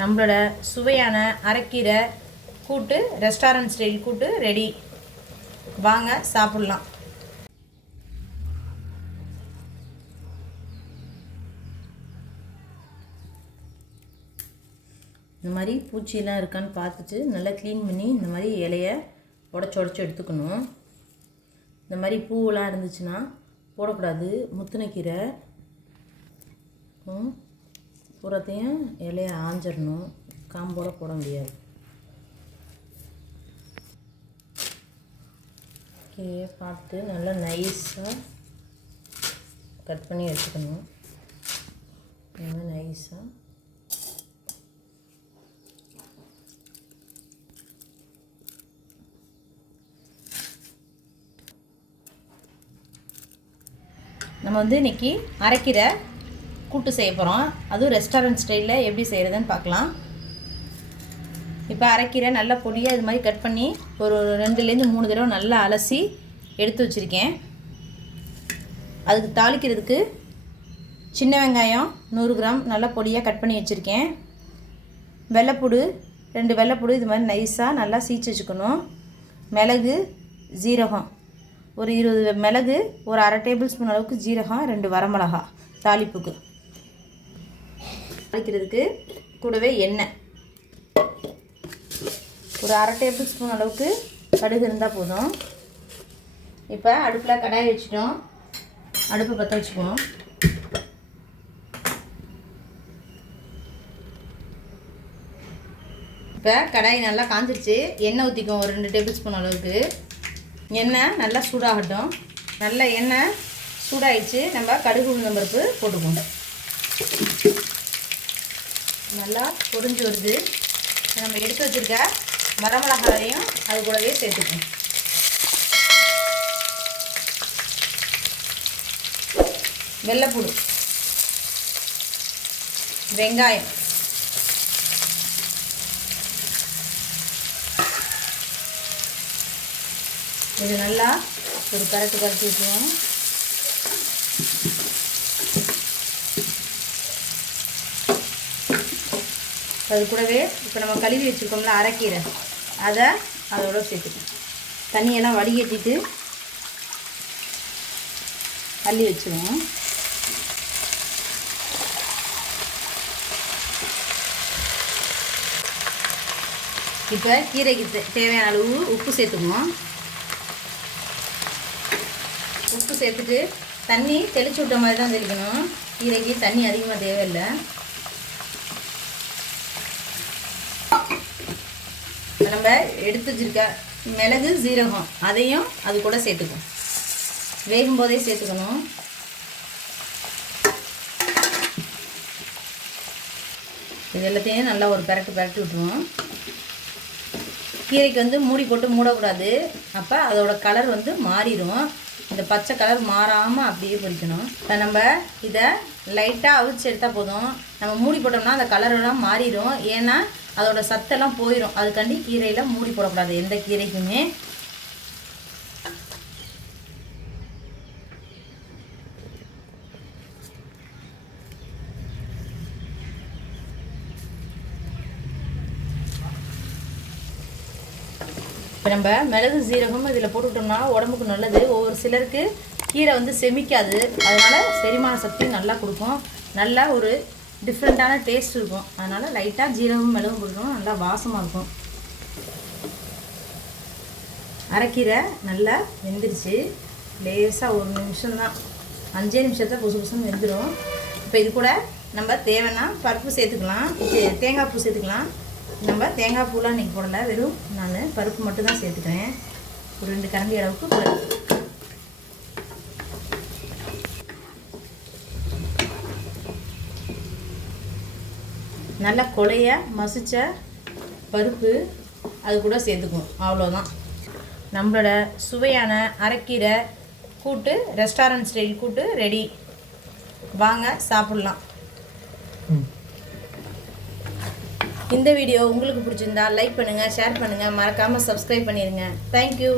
நம்மளோட சுவையான அரைக்கீரை கூட்டு ரெஸ்டாரண்ட் ஸ்டைல் கூட்டு ரெடி. வாங்க சாப்பிட்லாம். இந்த மாதிரி பூச்சியெல்லாம் இருக்கான்னு பார்த்துட்டு நல்லா க்ளீன் பண்ணி இந்த மாதிரி இலையை உடச்சி எடுத்துக்கணும். இந்த மாதிரி பூவெல்லாம் இருந்துச்சுன்னா போடக்கூடாது. முத்தின கீரை பூரத்தையும் இலையை ஆஞ்சிடணும். காம்போட போட முடியாது. கீரையை பார்த்து நல்லா நைஸாக கட் பண்ணி எடுத்துக்கணும். நல்லா நைஸாக நம்ம இன்றைக்கி அரைக்கீரை கூட்டு செய்ய போகிறோம். அதுவும் ரெஸ்டாரண்ட் ஸ்டைலில் எப்படி செய்கிறதுன்னு பார்க்கலாம். இப்போ அரைக்கீரை நல்லா பொடியாக இது மாதிரி கட் பண்ணி ஒரு 2-3 தடவை நல்லா அலசி எடுத்து வச்சுருக்கேன். அதுக்கு தாளிக்கிறதுக்கு சின்ன வெங்காயம் 100 கிராம் நல்லா பொடியாக கட் பண்ணி வச்சுருக்கேன். வெள்ளைப்பூடு 2 வெள்ளைப்பூடு இது மாதிரி நைஸாக நல்லா சீச்சு வச்சுக்கணும். மிளகு, ஜீரகம் ஒரு 20 மிளகு, ஒரு அரை டேபிள் ஸ்பூன் அளவுக்கு ஜீரகம், 2 வரமிளகா தாளிப்புக்கு. தாளிக்கிறதுக்கு கூடவே எண்ணெய் ஒரு அரை டேபிள் ஸ்பூன் அளவுக்கு கடுகு இருந்தால் போதும். இப்போ அடுப்பில் கடாய் வச்சுட்டோம். அடுப்பு பற்ற வச்சுக்குவோம். இப்போ கடாய் நல்லா காஞ்சிருச்சு. எண்ணெய் ஊற்றிக்குவோம் ஒரு 2 டேபிள் ஸ்பூன் அளவுக்கு. எண்ணெய் நல்லா சூடாகட்டும். நல்லா எண்ணெய் சூடாகிடுச்சு. நம்ம கடுகு உளுந்தம் பருப்பு போட்டுக்குவோம். நல்லா பொரிஞ்சு வருது. நம்ம எடுத்து வச்சுருக்க வரமிளகாயையும் அது கூடவே சேர்த்துக்குவோம். வெள்ளைப்பூடு, வெங்காயம், இது நல்லா ஒரு கரட்டு விட்டுருவோம். அது கூடவே இப்போ நம்ம கழுவி வச்சுருக்கோம்ல அரைக்கீரை, அதோட சேர்த்துக்கணும். தண்ணியெல்லாம் வடிகட்டிட்டு அள்ளி வச்சுருவோம். இப்போ கீரைக்கு தேவையான அளவு உப்பு சேர்த்துக்குவோம். உப்பு சேர்த்துட்டு தண்ணி தெளிச்சு விட்ட மாதிரி தான் தெளிக்கணும். கீரைக்கு தண்ணி அதிகமாக தேவையில்லை. நம்ம எடுத்து வச்சுருக்க மிளகு, ஜீரகம் அதையும் அது கூட சேர்த்துக்கணும். வேகும் போதே சேர்த்துக்கணும். இது எல்லாத்தையும் நல்லா ஒரு பரட்டு விட்டுருவோம். கீரைக்கு மூடி போட்டு மூடக்கூடாது. அப்போ அதோட கலர் மாறிடும். இந்த பச்சை கலர் மாறாமல் அப்படியே பொரிக்கணும். இப்போ நம்ம இதை லைட்டாக அவிச்சு எடுத்தால் போதும். நம்ம மூடி போட்டோம்னா அந்த கலரெல்லாம் மாறிடும். ஏன்னா அதோட சத்தெல்லாம் போயிடும். அதுக்காண்டி கீரையில் மூடி போடக்கூடாது எந்த கீரைக்குமே. இப்போ நம்ம மிளகு, ஜீரகம் இதில் போட்டுக்கிட்டோம்னா உடம்புக்கு நல்லது. ஒவ்வொரு சிலருக்கு கீரை செமிக்காது. அதனால் செரிமான சக்தி நல்லா கொடுக்கும். நல்லா ஒரு டிஃப்ரெண்ட்டான டேஸ்ட் இருக்கும். அதனால் லைட்டாக ஜீரகம், மிளகும் போட்டுக்கணும். நல்லா வாசமாக இருக்கும். அரைக்கீரை நல்லா வெந்துருச்சு. லேசாக ஒரு நிமிஷம் தான், 5 நிமிஷத்தில் புதுசுன்னு வெந்துடும். இப்போ இது கூட நம்ம தேவைன்னா பருப்பு சேர்த்துக்கலாம், தேங்காய் பூ சேர்த்துக்கலாம். நம்ம தேங்காய் பூலாம் இன்றைக்கி போடலை, வெறும் நான் பருப்பு மட்டும் தான் சேர்த்துக்கிறேன். ஒரு 2 கரண்டி அளவுக்கு பருப்பு. நல்லா கொலைய மசிச்ச பருப்பு அது கூட சேர்த்துக்குவோம். அவ்வளோதான். நம்மளோட சுவையான அரைக்கீரை கூட்டு ரெஸ்டாரண்ட் ஸ்டைல் கூட்டு ரெடி. வாங்க சாப்பிட்லாம். இந்த வீடியோ உங்களுக்கு பிடிச்சிருந்தா லைக் பண்ணுங்கள், ஷேர் பண்ணுங்கள், மறக்காமல் சப்ஸ்கிரைப் பண்ணிடுங்க. தேங்க்யூ.